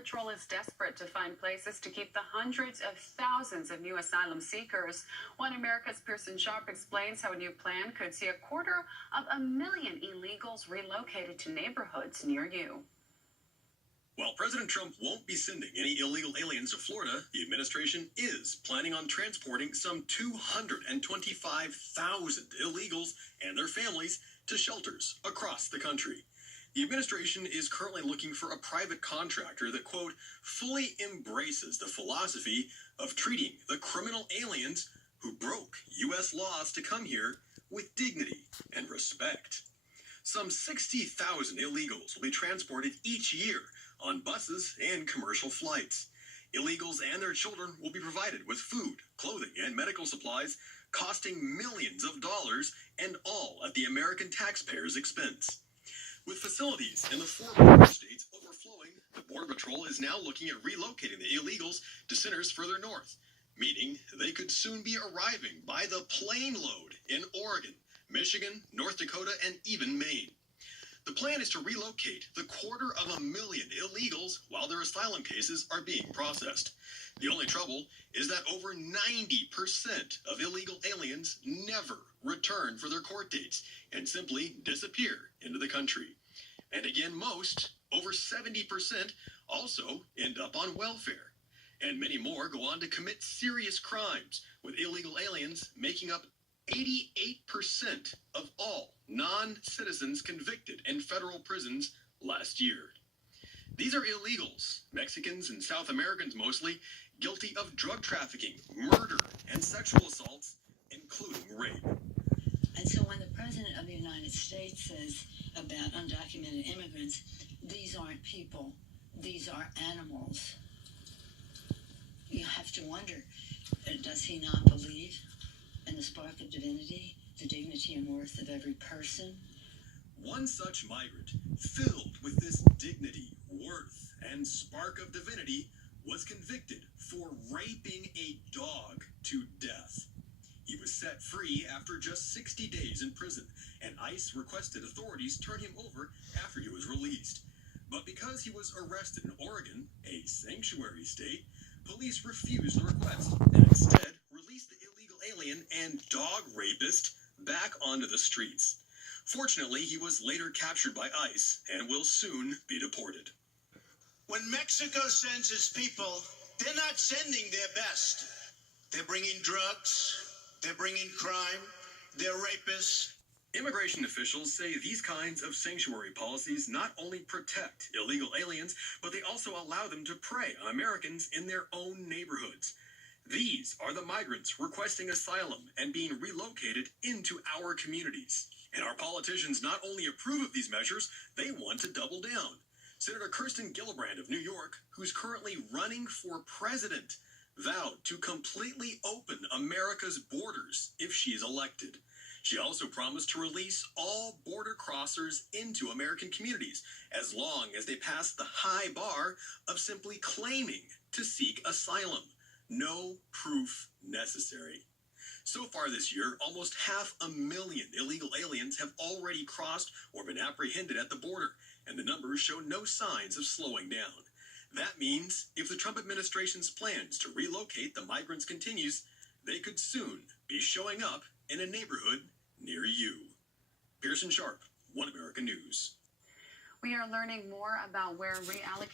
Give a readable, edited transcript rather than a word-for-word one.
Patrol is desperate to find places to keep the hundreds of thousands of new asylum seekers. One America's Pearson Sharp explains how a new plan could see 250,000 illegals relocated to neighborhoods near you. While President Trump won't be sending any illegal aliens to Florida, the administration is planning on transporting some 225,000 illegals and their families to shelters across the country. The administration is currently looking for a private contractor that, quote, fully embraces the philosophy of treating the criminal aliens who broke U.S. laws to come here with dignity and respect. Some 60,000 illegals will be transported each year on buses and commercial flights. Illegals and their children will be provided with food, clothing, and medical supplies, costing millions of dollars, and all at the American taxpayer's expense. With facilities in the 4 border states overflowing, the Border Patrol is now looking at relocating the illegals to centers further north, meaning they could soon be arriving by the plane load in Oregon, Michigan, North Dakota, and even Maine. The plan is to relocate the 250,000 illegals while their asylum cases are being processed. The only trouble is that over 90% of illegal aliens never return for their court dates and simply disappear into the country. And again, most, over 70%, also end up on welfare. And many more go on to commit serious crimes, with illegal aliens making up 88% of all non-citizens convicted in federal prisons last year. These are illegals, Mexicans and South Americans mostly, guilty of drug trafficking, murder, and sexual assaults, including rape. And so when the President of the United States says about undocumented immigrants, these aren't people, these are animals, you have to wonder, does he not believe in the spark of divinity, the dignity and worth of every person? One such migrant, filled with this dignity, worth, and spark of divinity, was convicted for raping a dog to death. He was set free after just 60 days in prison, and ICE requested authorities turn him over after he was released. But because he was arrested in Oregon, a sanctuary state, police refused the request and instead released the illegal alien and dog rapist back onto the streets. Fortunately, he was later captured by ICE and will soon be deported. When Mexico sends its people, they're not sending their best. They're bringing drugs, they're bringing crime, they're rapists. Immigration officials say these kinds of sanctuary policies not only protect illegal aliens, but they also allow them to prey on Americans in their own neighborhoods. These are the migrants requesting asylum and being relocated into our communities. And our politicians not only approve of these measures, they want to double down. Senator Kirsten Gillibrand of New York, who's currently running for president, vowed to completely open America's borders if she's elected. She also promised to release all border crossers into American communities as long as they pass the high bar of simply claiming to seek asylum. No proof necessary. So far this year, almost 500,000 illegal aliens have already crossed or been apprehended at the border, and the numbers show no signs of slowing down. That means if the Trump administration's plans to relocate the migrants continues, they could soon be showing up in a neighborhood near you. Pearson Sharp, One America News. We are learning more about where reallocating